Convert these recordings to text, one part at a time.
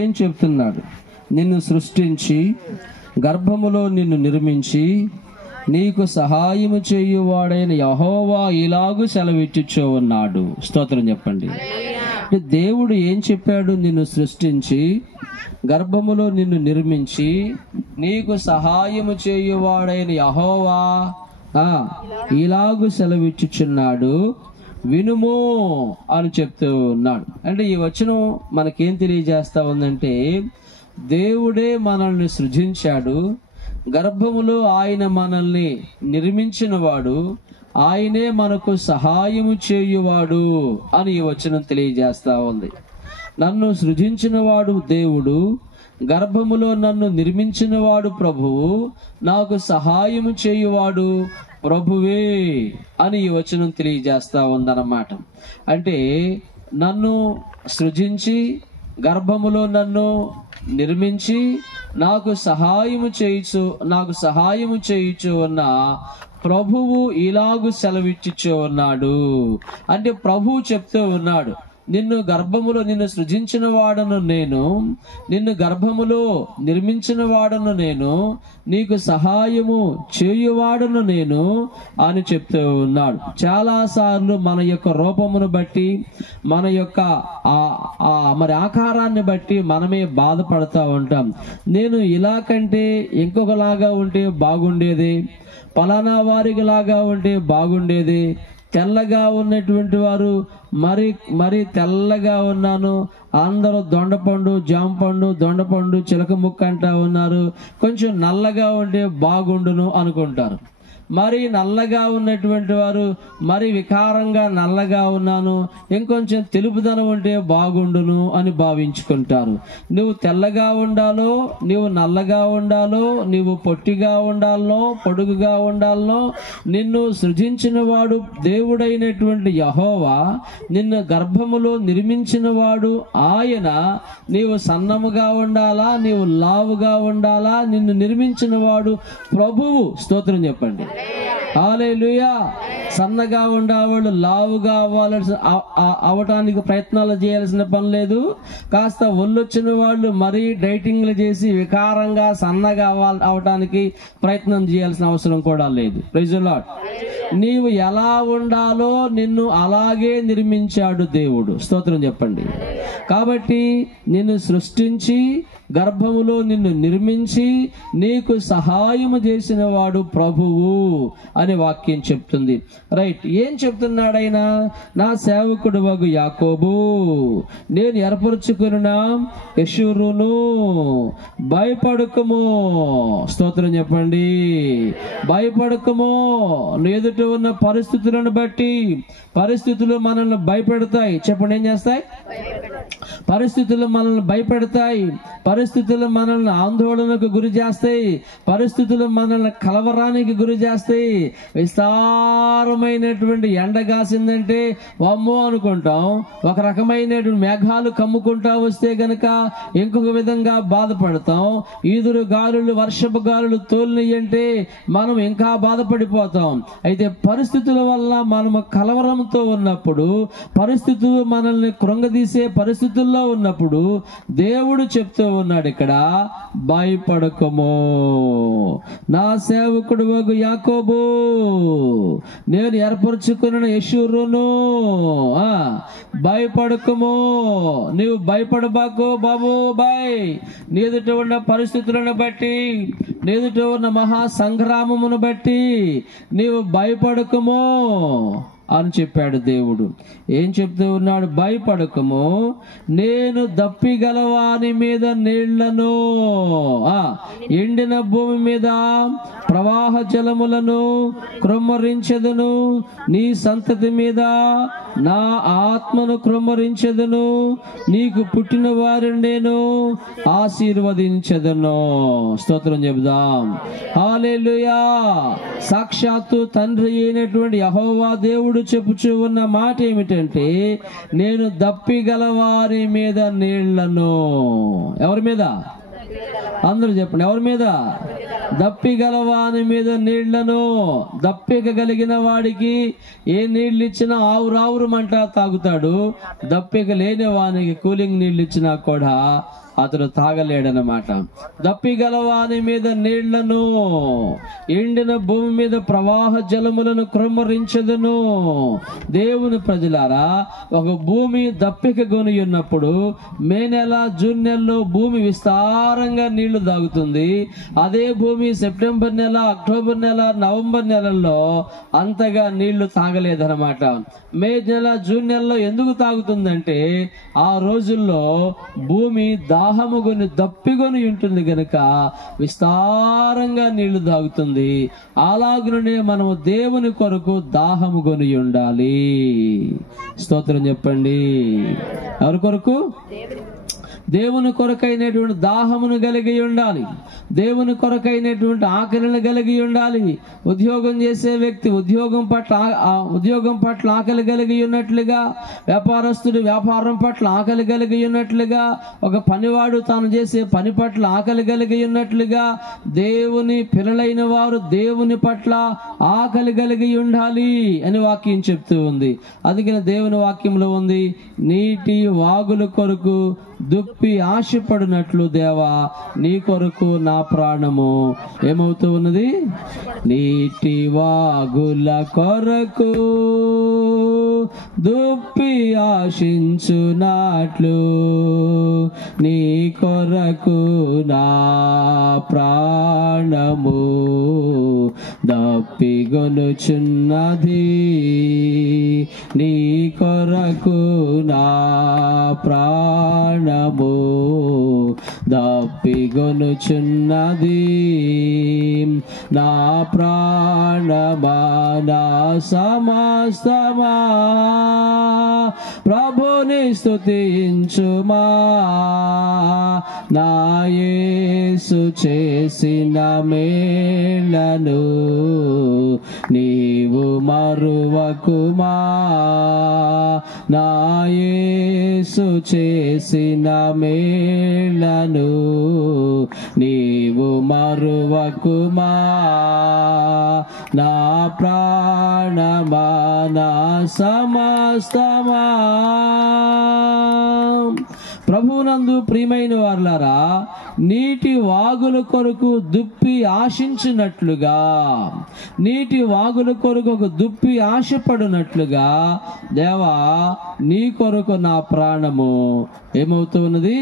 ఏం చెప్తున్నాడు? నిన్ను సృష్టించి గర్భములో నిన్ను నిర్మించి నీకు సహాయము చేయువాడైన యెహోవా ఇలాగు సెలవిచ్చుచూ ఉన్నాడు. స్తోత్రం చెప్పండి. దేవుడు ఏం చెప్పాడు? నిన్ను సృష్టించి గర్భములో నిన్ను నిర్మించి నీకు సహాయము చేయువాడైన యెహోవా ఇలాగు సెలవిచ్చుచున్నాడు, వినుము అని చెప్తూ ఉన్నాడు. అంటే ఈ వచనం మనకేం తెలియజేస్తా ఉందంటే, దేవుడే మనల్ని సృజించాడు, గర్భములో ఆయన మనల్ని నిర్మించిన వాడు, ఆయనే మనకు సహాయము చేయువాడు అని ఈ వచనం తెలియజేస్తా ఉంది. నన్ను సృజించిన వాడు దేవుడు, గర్భములో నన్ను నిర్మించిన వాడు ప్రభువు, నాకు సహాయము చేయువాడు ప్రభువే అని ఈ వచనం తెలియజేస్తా ఉందన్నమాట. అంటే నన్ను సృజించి గర్భములో నన్ను నిర్మించి నాకు సహాయము చేయుచు ఉన్న ప్రభువు ఇలాగు సెలవిచ్చుచూ ఉన్నాడు. అంటే ప్రభువు చెప్తూ ఉన్నాడు, నిన్ను సృజించిన వాడను నేను, నిన్ను గర్భములో నిర్మించిన వాడను నేను, నీకు సహాయము చేయువాడను నేను అని చెప్తూ ఉన్నాడు. చాలాసార్లు మన యొక్క రూపమును బట్టి, మన యొక్క మరి ఆకారాన్ని బట్టి మనమే బాధపడతా ఉంటాం. నేను ఇలా కంటే ఇంకొకలాగా ఉంటే బాగుండేది, పలానా వారికి లాగా ఉంటే బాగుండేది, తెల్లగా ఉన్నటువంటి వారు మరి తెల్లగా ఉన్నాను, అందరూ దొండపండు, జాంపండు, దొండపండు, చిలక ముక్క అంటా ఉన్నారు, కొంచెం నల్లగా ఉంటే బాగుండును అనుకుంటారు. మరి నల్లగా ఉన్నటువంటి వారు మరి వికారంగా నల్లగా ఉన్నాను, ఇంకొంచెం తెలుపుదనం ఉంటే బాగుండును అని భావించుకుంటారు. నువ్వు తెల్లగా ఉండాలో, నువ్వు నల్లగా ఉండాలో, నువ్వు పొట్టిగా ఉండాలనో, పొడుగుగా ఉండాలనో, నిన్ను సృజించిన వాడు దేవుడైనటువంటి యెహోవా, నిన్ను గర్భములో నిర్మించిన వాడు ఆయన. నీవు సన్నముగా ఉండాలా, నీవు లావుగా ఉండాలా, నిన్ను నిర్మించిన వాడు ప్రభువు. స్తోత్రం చెప్పండి. హల్లెలూయా. సన్నగా ఉండేవాళ్ళు లావుగా అవటానికి ప్రయత్నాలు చేయాల్సిన పని లేదు. కాస్త ఒళ్ళొచ్చిన వాళ్ళు మరీ డైటింగ్లు చేసి వికారంగా సన్నగా అవటానికి ప్రయత్నం చేయాల్సిన అవసరం కూడా లేదు. Praise the Lord. నీవు ఎలా ఉండాలో నిన్ను అలాగే నిర్మించాడు దేవుడు. స్తోత్రం చెప్పండి. కాబట్టి నిన్ను సృష్టించి గర్భములో నిన్ను నిర్మించి నీకు సహాయము చేసిన వాడు ప్రభువు అని వాక్యం చెప్తుంది. రైట్. ఏం చెప్తున్నాడైనా? నా సేవకుడు వగు యాకోబు, నేను ఏర్పరచుకున్న యెషూరును, భయపడకుము. స్తోత్రం చెప్పండి. భయపడకుము. ఎదుట ఉన్న పరిస్థితులను బట్టి, పరిస్థితులు మనల్ని భయపెడతాయి. చెప్పండి, ఏం చేస్తాయి? పరిస్థితులు మనల్ని భయపెడతాయి, పరిస్థితులు మనల్ని ఆందోళనకు గురి చేస్తాయి, పరిస్థితులు మనల్ని కలవరానికి గురి చేస్తాయి. విస్తారమైనటువంటి ఎండ కాసిందంటే వామ్మో అనుకుంటాం, ఒక రకమైనటువంటి మేఘాలు కమ్ముకుంటా వస్తే గనక ఇంకొక విధంగా బాధపడతాం. ఈదురు గాలులు, వర్షపు గాలులు తోలినయంటే మనం ఇంకా బాధపడిపోతాం. అయితే పరిస్థితుల వల్ల మనము కలవరంతో ఉన్నప్పుడు, పరిస్థితులు మనల్ని కృంగదీసే పరిస్థితుల్లో ఉన్నప్పుడు దేవుడు చెప్తూ ఉన్నాడు ఇక్కడ, భయపడకము. నా సేవకుడు వగు యాకోబు, నేను ఏర్పరచుకున్న యెషూరును, భయపడకము. నీవు భయపడబాకు బాబు. నీ ఎదుట ఉన్న పరిస్థితులను బట్టి, నీ ఎదుట ఉన్న మహా సంగ్రామమును బట్టి నీవు భయపడకము అని చెప్పాడు దేవుడు. ఏం చెప్తూ ఉన్నాడు? భయపడకము, నేను దప్పిగలవాని మీద నీళ్లను, ఎండిన భూమి మీద ప్రవాహ జలములను కృమ్మరించెదను, నీ సంతతి మీద నా ఆత్మను కృమ్మరించెదను, నీకు పుట్టిన వారిని నేను ఆశీర్వదించెదను. స్తోత్రం చెబుదాం. హల్లెలూయా. సాక్షాత్తు తండ్రి అయినటువంటి యెహోవా దేవుడు చెప్పుచూ ఉన్న మాట ఏమిటంటే, నేను దప్పిగల వారి మీద నీళ్లను. ఎవరి మీద? అందరూ చెప్పండి, ఎవరి మీద? దప్పిగలవాని మీద నీళ్లను. దప్పిక కలిగిన వాడికి ఏ నీళ్ళు ఇచ్చినా ఆవురావురమంటా తాగుతాడు. దప్పిక లేని వానికి కూలింగ్ నీళ్ళు ఇచ్చినా కూడా అతడు తాగలేడనమాట. దప్పిగలవాని మీద నీళ్లను, ఎండిన భూమి మీద ప్రవాహ జలములను క్రమ్మరించదును. దేవుని ప్రజలారా, ఒక భూమి దప్పిక గొని ఉన్నప్పుడు మే నెల జూన్ నెలలో భూమి విస్తారంగా నీళ్లు తాగుతుంది. అదే భూమి సెప్టెంబర్ నెల, అక్టోబర్ నెల, నవంబర్ నెలల్లో అంతగా నీళ్లు తాగలేదన్నమాట. మే నెల జూన్ నెలలో ఎందుకు తాగుతుందంటే ఆ రోజుల్లో భూమి దాహము కొని దప్పికొని ఉంటుంది గనుక విస్తారంగా నీళ్లు తాగుతుంది. అలాగునే మనము దేవుని కొరకు దాహము కొని ఉండాలి. స్తోత్రం చెప్పండి. ఎవరి కొరకు? దేవుని కొరకైనటువంటి దాహమును కలిగి ఉండాలి. దేవుని కొరకైనటువంటి ఆకలిని కలిగి ఉండాలి. ఉద్యోగం చేసే వ్యక్తి ఉద్యోగం పట్ల ఆకలి కలిగి ఉన్నట్లుగా, వ్యాపారస్తుడు వ్యాపారం పట్ల ఆకలి కలిగి ఉన్నట్లుగా, ఒక పనివాడు తాను చేసే పని పట్ల ఆకలి కలిగి ఉన్నట్లుగా, దేవుని పిల్లలైన వారు దేవుని పట్ల ఆకలి కలిగి ఉండాలి అని వాక్యం చెప్తూ ఉంది. అందుకని దేవుని వాక్యంలో ఉంది, నీటి వాగుల కొరకు దుప్పి ఆశపడినట్లు దేవా నీ కొరకు నా ప్రాణము ఏమవుతూ ఉన్నది? నీటి వాగుల కొరకు దుప్పి ఆశించునట్లు నీ కొరకు నా ప్రాణము దప్పిగొనుచున్నది. నీ కొరకు నా ప్రాణము దప్పిగొనుచున్నది. నా ప్రాణమా నా సమస్తమా ప్రభుని స్తుతించుమా. నా యేసు చేసిన మేలను నీవు మరువకుమా. నా యేసు చేసిన మేలను నీవు మరువకుమా. నా ప్రాణమా నా సమస్తమా. ప్రభువునందు ప్రియమైన వారులారా, నీటి వాగుల కొరకు దుప్పి ఆశించినట్లుగా, నీటి వాగుల కొరకు ఒక దుప్పి ఆశపడినట్లుగా దేవా నీ కొరకు నా ప్రాణము ఏమవుతూ ఉన్నది?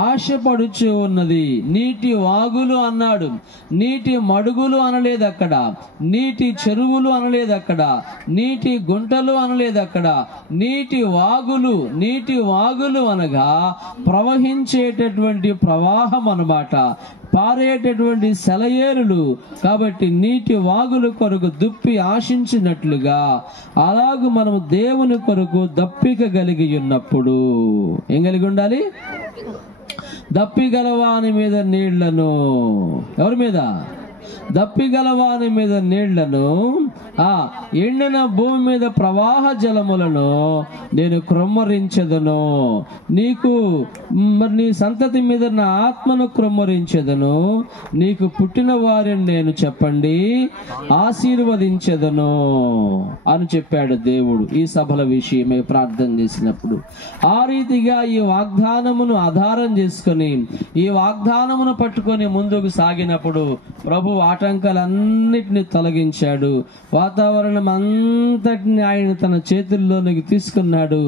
ఆశపడుచు ఉన్నది. నీటి వాగులు అన్నాడు, నీటి మడుగులు అనలేదు అక్కడ, నీటి చెరువులు అనలేదు అక్కడ, నీటి గుంటలు అనలేదు అక్కడ, నీటి వాగులు. నీటి వాగులు అనగా ప్రవహించేటటువంటి ప్రవాహం అన్నమాట, పారేటటువంటి సెలయేరులు. కాబట్టి నీటి వాగుల కొరకు దుప్పి ఆశించినట్లుగా అలాగూ మనము దేవుని కొరకు దప్పిక కలిగి ఉన్నప్పుడు ఏం కలిగి ఉండాలి? దప్పిగలవాని మీద నీళ్లను. ఎవరి మీద? దప్పిగలవాని మీద నీళ్లను, ఎండిన భూమి మీద ప్రవాహ జలములను నేను క్రొమ్మరించెదను. నీకు మరి నీ సంతతి మీద నా ఆత్మను క్రొమ్మరించెదను. నీకు పుట్టిన వారిని నేను చెప్పండి ఆశీర్వదించెదను అని చెప్పాడు దేవుడు ఈ సభల విషయమై ప్రార్థన చేసినప్పుడు. ఆ రీతిగా ఈ వాగ్దానమును ఆధారం చేసుకొని, ఈ వాగ్దానమును పట్టుకొని ముందుకు సాగినప్పుడు ప్రభు ఆటంకాలన్నిటిని తొలగించాడు. వాతావరణం అంతటిని ఆయన తన చేతుల్లోనికి తీసుకున్నాడు.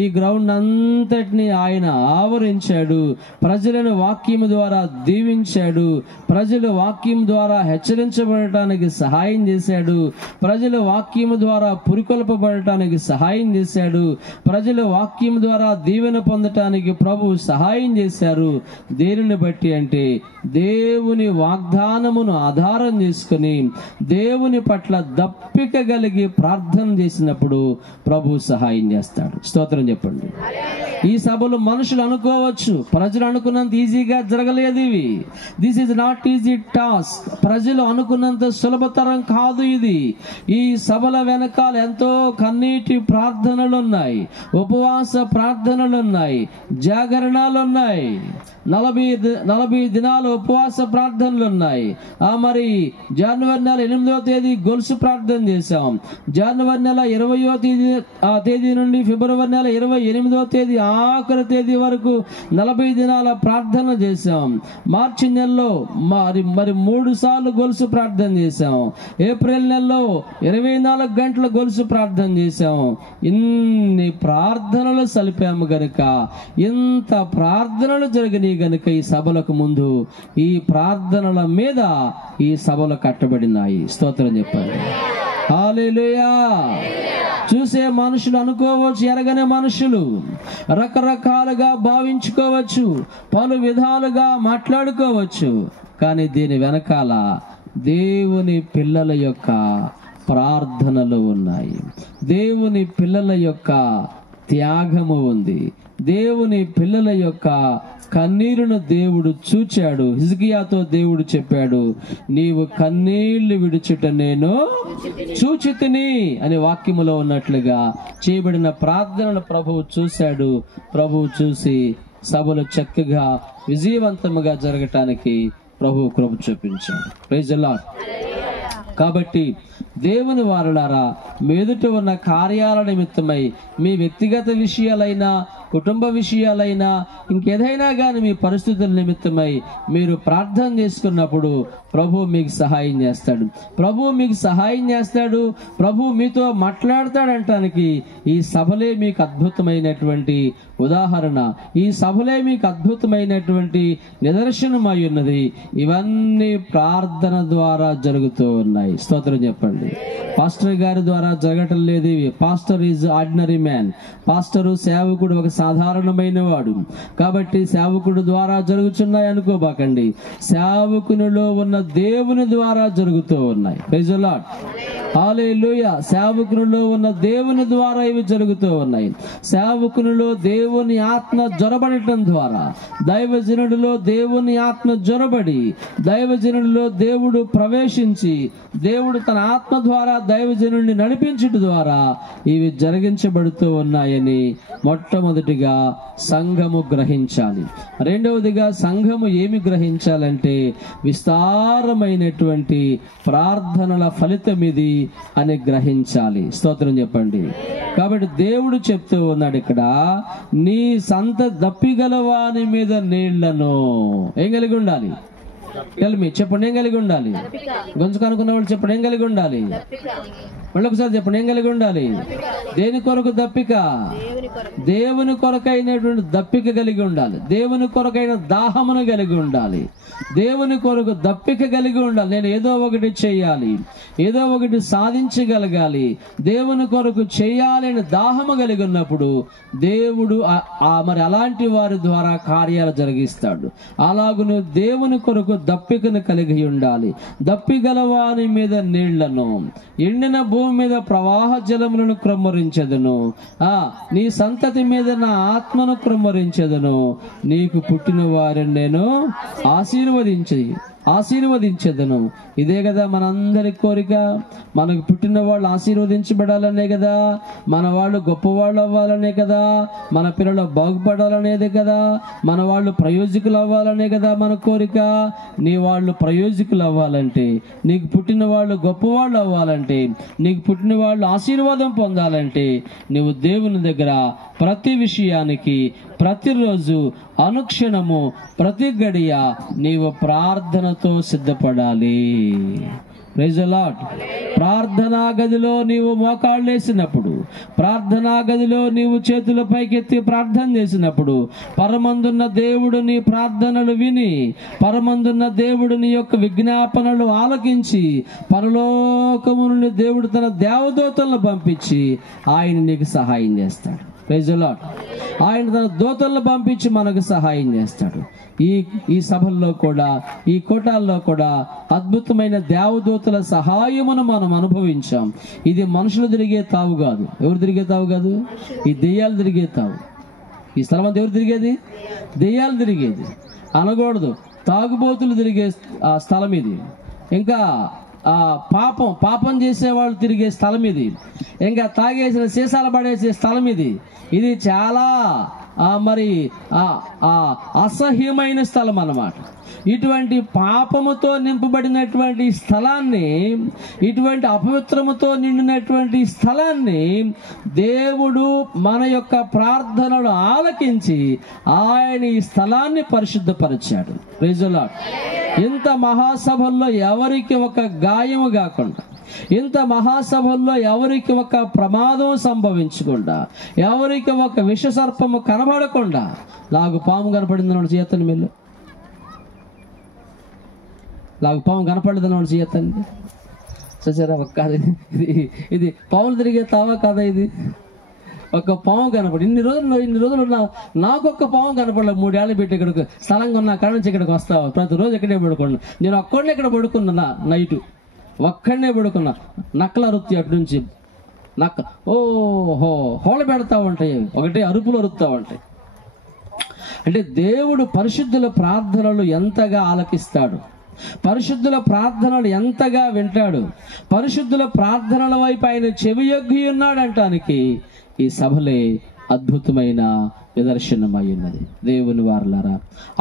ఈ గ్రౌండ్ అంతటిని ఆయన ఆవరించాడు. ప్రజలను వాక్యము ద్వారా దీవించాడు. ప్రజలు వాక్యం ద్వారా హెచ్చరించబడటానికి సహాయం చేశాడు. ప్రజలు వాక్యము ద్వారా పురికొల్పబడటానికి సహాయం చేశాడు. ప్రజలు వాక్యం ద్వారా దీవెన పొందటానికి ప్రభు సహాయం చేశారు. దేనిని బట్టి అంటే దేవుని వాగ్దానమును ఆధారం చేసుకుని దేవుని పట్ల దప్పిక కలిగి ప్రార్థన చేసినప్పుడు ప్రభు సహాయం చేస్తాడు. స్తోత్రం చెప్పండి. ఈ సభలు మనుషులు అనుకోవచ్చు, ప్రజలు అనుకున్నంత ఈజీగా జరగలేదు ఇవి. This is not easy task. ప్రజలు అనుకున్నంత సులభతరం కాదు ఇది. ఈ సభల వెనకాల ఎంతో కన్నీటి ప్రార్థనలు ఉన్నాయి, ఉపవాస ప్రార్థనలు ఉన్నాయి, జాగరణాలు ఉన్నాయి. 40 దినాలు ఉపవాస ప్రార్థనలు ఉన్నాయి. మరి జనవరి నెల 8వ తేదీ గొలుసు ప్రార్థన చేశాం. జనవరి నెల 20వ తేదీ నుండి ఫిబ్రవరి నెల 28వ తేదీ ఆఖరి తేదీ వరకు 40 దినాల ప్రార్థన చేశాం. మార్చి నెలలో మరి 3 సార్లు గొలుసు ప్రార్థన చేశాం. ఏప్రిల్ నెలలో 24 గంటల గొలుసు ప్రార్థన చేశాం. ఇన్ని ప్రార్థనలు సలిపాము గనుక, ఇంత ప్రార్థనలు జరిగినాయి గనుక ఈ సభలకు ముందు ఈ ప్రార్థనల మీద ఈ సభలు కట్టబడినాయి. స్తోత్రం చెప్పండి. హల్లెలూయా. చూసే మనుషులు అనుకోవచ్చు, ఎరగని మనుషులు రకరకాలుగా భావించుకోవచ్చు, పలు విధాలుగా మాట్లాడుకోవచ్చు. కానీ దీని వెనకాల దేవుని పిల్లల యొక్క ప్రార్థనలు ఉన్నాయి. దేవుని పిల్లల యొక్క త్యాగము ఉంది. దేవుని పిల్లల యొక్క కన్నీరును దేవుడు చూచాడు. హిజ్కియాతో దేవుడు చెప్పాడు, నీవు కన్నీళ్లు విడుచుట నేను చూచితిని అని వాక్యములో ఉన్నట్లుగా చేయబడిన ప్రార్థనలు ప్రభువు చూశాడు. ప్రభువు చూసి సభలు చక్కగా విజయవంతముగా జరగటానికి ప్రభువు కృప చూపించాడు. Praise the Lord. కాబట్టి దేవుని వారలారా, మీదుట ఉన్న కార్యాల నిమిత్తమై మీ వ్యక్తిగత విషయాలైనా, కుటుంబ విషయాలైనా, ఇంకేదైనా కానీ మీ పరిస్థితుల నిమిత్తమై మీరు ప్రార్థన చేసుకున్నప్పుడు ప్రభు మీకు సహాయం చేస్తాడు. ప్రభు మీకు సహాయం చేస్తాడు. ప్రభు మీతో మాట్లాడతాడంటానికి ఈ సభలే మీకు అద్భుతమైనటువంటి ఉదాహరణ. ఈ సభలే మీకు అద్భుతమైనటువంటి నిదర్శనమై ఉన్నది. ఇవన్నీ ప్రార్థన ద్వారా జరుగుతూ ఉన్నాయి. స్తోత్రం చెప్పండి. పాస్టర్ గారి ద్వారా జరగటం లేదు. Pastor is ordinary man. Pastor సేవకుడు ఒక సాధారణమైన వాడు. కాబట్టి సేవకుడు ద్వారా జరుగుతున్నాయి అనుకోబాకండి. సేవకునిలో ఉన్న దేవుని ద్వారా జరుగుతూ ఉన్నాయి. Praise the Lord. హల్లెలూయా. సేవకునిలో ఉన్న దేవుని ద్వారా ఇవి జరుగుతూ ఉన్నాయి. సేవకునిలో దేవుని ఆత్మ జొరబడటం ద్వారా, దైవజనుడిలో దేవుని ఆత్మ జొరబడి, దైవజనుడిలో దేవుడు ప్రవేశించి, దేవుడు తన ఆత్మ ద్వారా దైవజనుడిని నడిపించడం ద్వారా ఇవి జరిగించబడుతూ ఉన్నాయని మొట్టమొదటిగా సంఘము గ్రహించాలి. రెండవదిగా సంఘము ఏమి గ్రహించాలంటే విస్తారమైనటువంటి ప్రార్థనల ఫలితం ఇది అని గ్రహించాలి. స్తోత్రం చెప్పండి. కాబట్టి దేవుడు చెప్తూ ఉన్నాడు ఇక్కడ, నీ సంత దప్పిగలవాని మీద నీళ్లను ఏం కలిగి ఉండాలి? చెప్పండి, ఏం కలిగి ఉండాలి? గొంతుకు అనుకున్న వాళ్ళు చెప్పండి, ఏం కలిగి ఉండాలి? మళ్ళీ ఒకసారి చెప్పండి, ఏం కలిగి ఉండాలి? దేని కొరకు దప్పిక? దేవుని కొరకైనటువంటి దప్పిక కలిగి ఉండాలి. దేవుని కొరకైన దాహమును కలిగి ఉండాలి. దేవుని కొరకు దప్పిక కలిగి ఉండాలి. నేను ఏదో ఒకటి చేయాలి, ఏదో ఒకటి సాధించగలగాలి, దేవుని కొరకు చేయాలని దాహము కలిగి ఉన్నప్పుడు దేవుడు మరి అలాంటి వారి ద్వారా కార్యాలు జరిగిస్తాడు. అలాగును దేవుని కొరకు దప్పికను కలిగి ఉండాలి. దప్పిగలవాని మీద నీళ్లను, ఎండిన భూమి మీద ప్రవాహ జలములను క్రమ్మరించెదను. నీ సంతతి మీద నా ఆత్మను క్రమ్మరించెదను. నీకు పుట్టిన వారిని నేను ఆశీర్వదించెదను. ఇదే కదా మనందరి కోరిక. మనకు పుట్టిన వాళ్ళు ఆశీర్వదించబడాలనే కదా, మన వాళ్ళు గొప్పవాళ్ళు అవ్వాలనే కదా, మన పిల్లలు బాగుపడాలనేదే కదా, మన వాళ్ళు ప్రయోజకులు అవ్వాలనే కదా మన కోరిక. నీ వాళ్ళు ప్రయోజకులు అవ్వాలంటే, నీకు పుట్టిన వాళ్ళు గొప్పవాళ్ళు అవ్వాలంటే, నీకు పుట్టిన వాళ్ళు ఆశీర్వాదం పొందాలంటే, నువ్వు దేవుని దగ్గర ప్రతి విషయానికి, ప్రతిరోజు, అనుక్షణము, ప్రతి గడియ నీవు ప్రార్థనతో సిద్ధపడాలి. Praise the Lord. ప్రార్థనా గదిలో నీవు మోకాళ్ళేసినప్పుడు, ప్రార్థనా గదిలో నీవు చేతుల పైకెత్తి ప్రార్థన చేసినప్పుడు, పరమందున్న దేవుడు నీ ప్రార్థనలు విని, పరమందున్న దేవుడు నీ యొక్క విజ్ఞాపనలు ఆలకించి, పరలోకము నుండి దేవుడు తన దేవదూతలను పంపించి ఆయన నీకు సహాయం చేస్తాడు. Praise the Lord. ఆయన తన దూతలను పంపించి మనకు సహాయం చేస్తాడు. ఈ సభల్లో కూడా, ఈ కోటాల్లో కూడా అద్భుతమైన దేవదూతల సహాయమును మనం అనుభవించాం. ఇది మనుషులు తిరిగే తావు కాదు. ఎవరు తిరిగే తావు కాదు? ఈ దెయ్యాలు తిరిగే తావు. ఈ స్థలం అంతా ఎవరు తిరిగేది? దెయ్యాలు తిరిగేది అనకూడదు. తాగుబోతులు తిరిగే స్థలం ఇది. ఇంకా పాపం చేసేవాళ్ళు తిరిగే స్థలం ఇది. ఇంకా తాగేసిన సీసాలు పడేసే స్థలం ఇది. ఇది చాలా మరి అసహ్యమైన స్థలం అన్నమాట. ఇటువంటి పాపముతో నింపబడినటువంటి స్థలాన్ని, ఇటువంటి అపవిత్రముతో నిండినటువంటి స్థలాన్ని దేవుడు మన యొక్క ప్రార్థనలు ఆలకించి ఆయన ఈ స్థలాన్ని పరిశుద్ధపరిచాడు. Praise the lord. ఇంత మహాసభల్లో ఎవరికి ఒక గాయము కాకుండా, ఇంత మహాసభల్లో ఎవరికి ఒక ప్రమాదం సంభవించకుండా, ఎవరికి ఒక విషసర్పము కనబడకుండా, నాకు పాము కనపడింది అన్నాడు చేతను మెల్లు, నాకు పాము కనపడదన్నాడు చేయతండి. సరే కాదు, ఇది పాములు తిరిగే తావా కాదా? ఇది ఒక పాము కనపడి ఇన్ని రోజులు నాకు ఒక్క పాము కనపడలేదు. 3 ఏళ్ళు పెట్టి ఇక్కడికి స్థలంగా ఉన్నా కాడ నుంచి ఇక్కడికి వస్తావు. ప్రతిరోజు ఇక్కడే పడుకున్నా. నేను ఒక్కడనే ఇక్కడ పడుకున్నా, నైటు ఒక్కడనే పడుకున్నా. నక్కల అరుపుతాయి అటు నుంచి, నక్క ఓహో హోళ పెడతా ఉంటాయి, ఒకటే అరుపులు అరుపుతా ఉంటాయి. అంటే దేవుడు పరిశుద్ధుల ప్రార్థనలు ఎంతగా ఆలకిస్తాడు, పరిశుద్ధుల ప్రార్థనలు ఎంతగా వింటాడు, పరిశుద్ధుల ప్రార్థనల వైపు ఆయన చెవియొగ్గి ఉన్నాడంటానికి ఈ సభలే అద్భుతమైన నిదర్శనమై ఉన్నది. దేవుని వారలారా,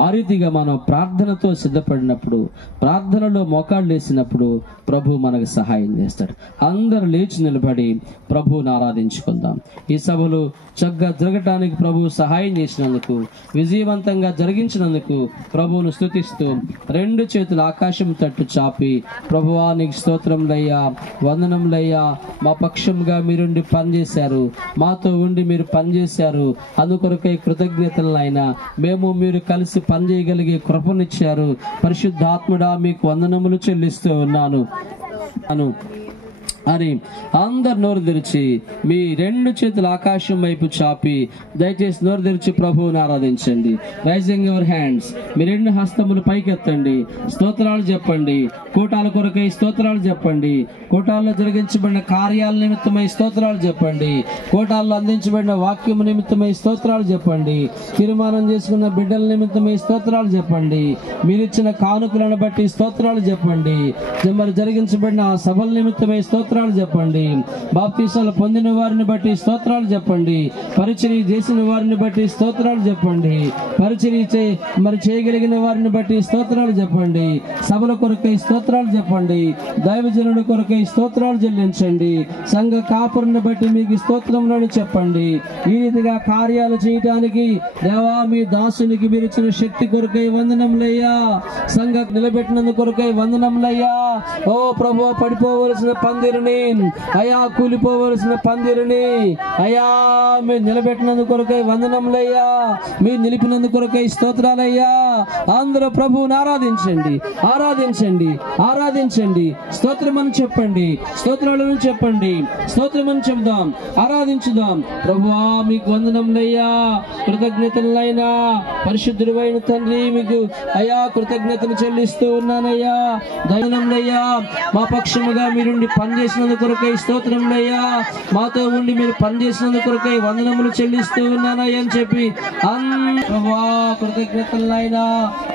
ఆ రీతిగా మనం ప్రార్థనతో సిద్ధపడినప్పుడు, ప్రార్థనలో మోకాళ్ళు వేసినప్పుడు ప్రభు మనకు సహాయం చేస్తాడు. అందరూ లేచి నిలబడి ప్రభువుని ఆరాధించుకుందాం. ఈ సభలు చక్కగా జరగటానికి ప్రభు సహాయం చేసినందుకు, విజయవంతంగా జరిగించినందుకు ప్రభువును స్తుతిస్తూ 2 చేతులు ఆకాశం తట్టు చాపి, ప్రభువా నీకు స్తోత్రములయ్యా, వందనములయ్యా, మా పక్షంగా మీరుండి పనిచేశారు, మాతో ఉండి మీరు పనిచేశారు, అందుకొరకై కృతజ్ఞతలు ఆయన. మేము మీరు కలిసి పనిచేయగలిగే కృపనిచ్చారు. పరిశుద్ధాత్ముడా మీకు వందనములు చెల్లిస్తూ ఉన్నాను అని అందరు నోరు తెరిచి, మీ 2 చేతులు ఆకాశం వైపు చాపి దయచేసి నోరు తెరిచి ప్రభువుని ఆరాధించండి. రైజింగ్ యువర్ హ్యాండ్స్, మీ 2 హస్తములు పైకెత్తండి, స్తోత్రాలు చెప్పండి. కూటాల కొరకై స్తోత్రాలు చెప్పండి. కూటాల్లో జరిగించబడిన కార్యాల నిమిత్తమై స్తోత్రాలు చెప్పండి. కూటాల్లో అందించబడిన వాక్యము నిమిత్తమై స్తోత్రాలు చెప్పండి. తీర్మానం చేసుకున్న బిడ్డల నిమిత్తమై స్తోత్రాలు చెప్పండి. మీరిచ్చిన కానుకలను బట్టి స్తోత్రాలు చెప్పండి. మరి జరిగించబడిన ఆ సభల నిమిత్తమై స్తోత్రాలు చెప్పండి. బాప్తీసాలు పొందిన వారిని బట్టి స్తోత్రాలు చెప్పండి. పరిచర్య చేసిన వారిని బట్టి స్తోత్రాలు చెప్పండి. పరిచర్య మరి చేయగలిగిన వారిని బట్టి స్తోత్రాలు చెప్పండి. సభల కొరకై స్తోత్రాలు చెప్పండి. దైవజనుడి కొరకై స్తోత్రాలు చెల్లించండి. సంఘ కాపురుని బట్టి మీకు స్తోత్రములను చెప్పండి. ఈ రీతిగా కార్యాలు చేయటానికి దేవా మీ దాసునికి మీరు ఇచ్చిన శక్తి కొరకై వందనములయ్యా. సంఘ నిలబెట్టినందుకు కొరకై వందనములయ్యా. ఓ ప్రభు, పడిపోవలసిన పందిరిని అయా, కూలిపోవలసిన పందిరిని అయా మీరు నిలబెట్టినందుకు కొరకై వందనములయ్యా. మీరు నిలిపినందుకు కొరకై స్తోత్రాలయ్యా. అందరూ ప్రభువుని ఆరాధించండి, ఆరాధించండి, ఆరాధించండి. స్తోత్రమని చెప్పండి, స్తోత్రాలను చెప్పండి, స్తోత్రమని చెప్దాం, ఆరాధించుదాం. ప్రభువా మీకు వందనములయ్యా, కృతజ్ఞతలైనా పరిశుద్ధుడైన తండ్రి మీకు అయా కృతజ్ఞతలు చెల్లిస్తూ ఉన్నానయ్యా. దయనములయ్యా, మా పక్షముగా మీరుండి పనిచేసినందుకు కొరకై స్తోత్రములయ్యా. మాతో ఉండి మీరు పనిచేసినందుకు కొరకై వందనములు చెల్లిస్తూ ఉన్నానయ్యా అని చెప్పి ప్రభువా కృతజ్ఞతలైనా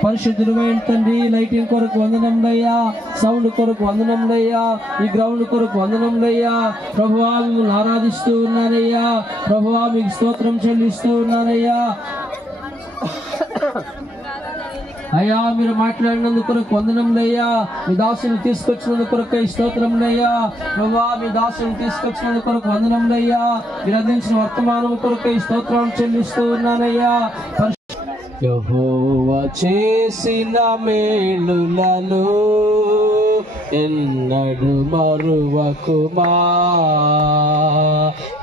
పరిశుద్ధుడైన తండ్రి, లైటింగ్ కొరకు వందనములయ్యా, సౌండ్ కొరకు వందనములయ్యా, ఈ గ్రౌండ్ కొరకు వందనములయ్యా. ప్రభువా మిమ్మల్ని ఆరాధిస్తూ ఉన్నానయ్యా. ప్రభువా మీకు స్తోత్రం చెల్లిస్తూ ఉన్నానయ్యా. అయ్యా మీరు మాట్లాడినందుకు కొరకు వందనములయ్యా. మీ దాసుని తీసుకొచ్చినందుకు కొరకై స్తోత్రములయ్యా. ప్రభువా మీ దాసుని తీసుకొచ్చినందుకు కొరకు వందనములయ్యా. మీరు అందించిన వర్తమానం కొరకై స్తోత్రం చెల్లిస్తూ ఉన్నానయ్యా. యెహోవా చేసిన మేలులను ఎన్నడు మరువకుమా,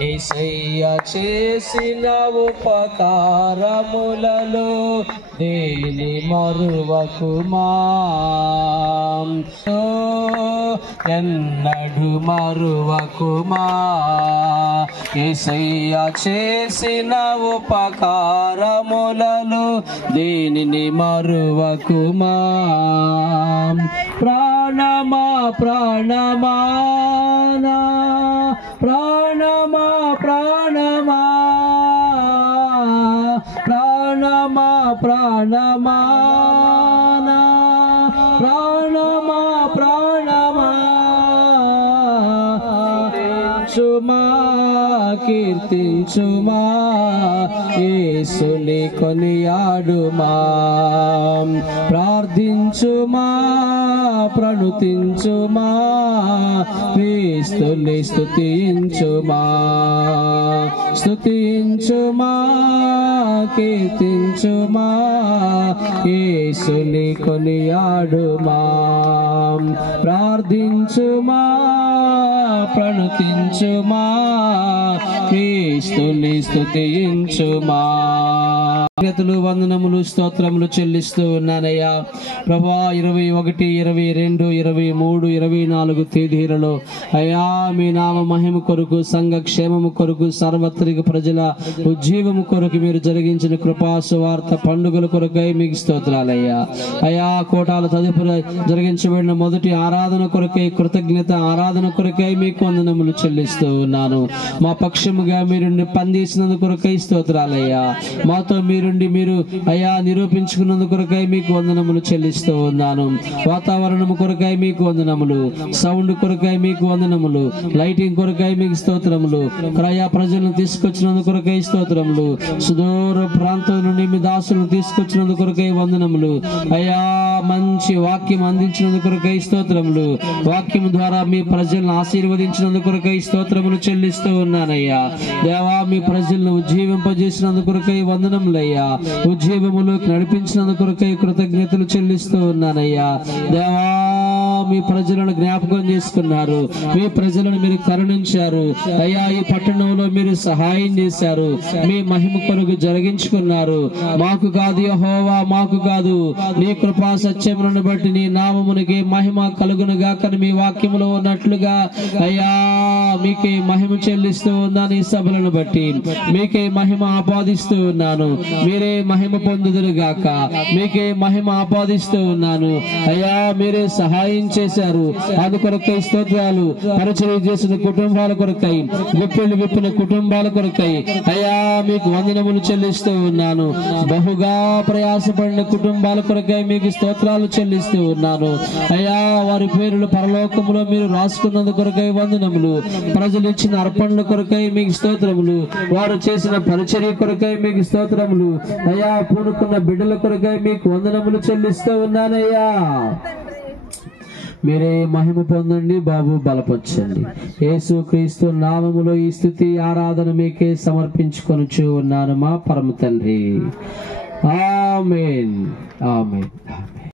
యేసయ్య చేసిన ఉపకారములలో దేని మరువకుమా. ఎన్నడు మరువకుమా, యేసయ్య చేసిన ఉపకారములలో దేనిని మరువకుమా. ప్రాణమా ప్రాణమా నా ప్రాణమా ప్రాణమా, ప్రాణమా ప్రాణమా నా ప్రాణమా ప్రాణమా, సుమా కీర్తించుమా, యేసుని కొనియాడుమా, ప్రార్థించుమా, ప్రణుతించుమా, క్రీస్తుని స్తుతించుమా, స్తుతించుమా, కీర్తించుమా, యేసుని కొనియాడుమా, ప్రార్థించుమా, ప్రణుతించుమా, క్రీస్తుని స్తుతించుమా. వందనములు స్తోత్రములు చెల్లిస్తూ ఉన్నానయ్యా ప్రభా. 21, 22, 23, 24 తేదీలలో అయ్యా మీ నామ మహిమ కొరకు, సంఘ క్షేమము కొరకు, సార్వత్రిక ప్రజల ఉజ్జీవము కొరకు మీరు జరిగించిన కృపా సువార్త పండుగల కొరకై మీకు స్తోత్రాలయ్యా. అయ్యా కోటాల తదుపరి జరిగించబడిన మొదటి ఆరాధన కొరకై, కృతజ్ఞత ఆరాధన కొరకై మీకు వందనములు చెల్లిస్తూ ఉన్నాను. మా పక్షముగా మీరు పనిచేసినందు కొరకై స్తోత్రాలయ్యా. మాతో మీరు అయ్యా నిరూపించుకున్నందు కొరకై మీకు వందనములు చెల్లిస్తూ ఉన్నాను. వాతావరణము కొరకై మీకు వందనములు, సౌండ్ కొరకై మీకు వందనములు, లైటింగ్ కొరకై మీకు స్తోత్రములు, క్రయా ప్రజలను తీసుకొచ్చినందు కొరకై స్తోత్రములు, సుదూర ప్రాంతం నుండి మీ దాసులను తీసుకొచ్చినందు కొరకై వందనములు. అయ్యా మంచి వాక్యం అందించినందు కొరకై స్తోత్రములు, వాక్యం ద్వారా మీ ప్రజలను ఆశీర్వదించినందు కొరకై స్తోత్రములు చెల్లిస్తూ ఉన్నానయ్యా. దేవా మీ ప్రజలను ఉజ్జీవింపజేసినందు కొరకై వందనములయ్యా. ఉజ్జీవములోకి నడిపించినందు కొరకై కృతజ్ఞతలు చెల్లిస్తూ ఉన్నానయ్యా. దేవా మీ ప్రజలను జ్ఞాపకం చేసుకున్నారు, మీ ప్రజలను మీరు కరుణించారు అయ్యా. ఈ పట్టణంలో మీరు సహాయం చేశారు, మీ మహిమ కొరకు జరిగించుకున్నారు. మాకు కాదు యెహోవా, మాకు కాదు, నీ కృపా సత్యములను బట్టి నీ నామమునికి మహిమ కలుగును గాక మీ వాక్యములో ఉన్నట్లుగా అయ్యా మీకే మహిమ చెల్లిస్తూ ఉన్నాను. ఈ సభలను బట్టి మీకే మహిమ ఆపాదిస్తూ ఉన్నాను. మీరే మహిమ పొందుదురు గాక, మీకే మహిమ ఆపాదిస్తూ ఉన్నాను అయ్యా. మీరే సహాయం చేశారు, అందుకొరకై స్తోత్రాలు. పరిచయం చేసిన కుటుంబాల కొరకై, విప్పులు విప్పిన కుటుంబాల కొరకై అయ్యా మీకు వందనములు చెల్లిస్తూ ఉన్నాను. బహుగా ప్రయాసపడిన కుటుంబాల కొరకై మీకు స్తోత్రాలు చెల్లిస్తూ ఉన్నాను అయ్యా. వారి పేర్లు పరలోకములో మీరు రాసుకున్నందు కొరకై వందనములు. ప్రజలు ఇచ్చిన అర్పణల కొరకై మీకు స్తోత్రములు, వారు చేసిన పరిచర్య కొరకై మీకు స్తోత్రములు అయ్యా. పూనుకున్న బిడ్డల కొరకై మీకు వందనములు చెల్లిస్తూ ఉన్నానయ్యా. మీరే మహిమ పొందండి బాబు, బలపరచండి. యేసు క్రీస్తు నామములో ఈ స్తుతి ఆరాధన మీకే సమర్పించుకొనుచు ఉన్నాను మా పరమ తండ్రి. ఆమేన్, ఆమేన్, ఆమేన్.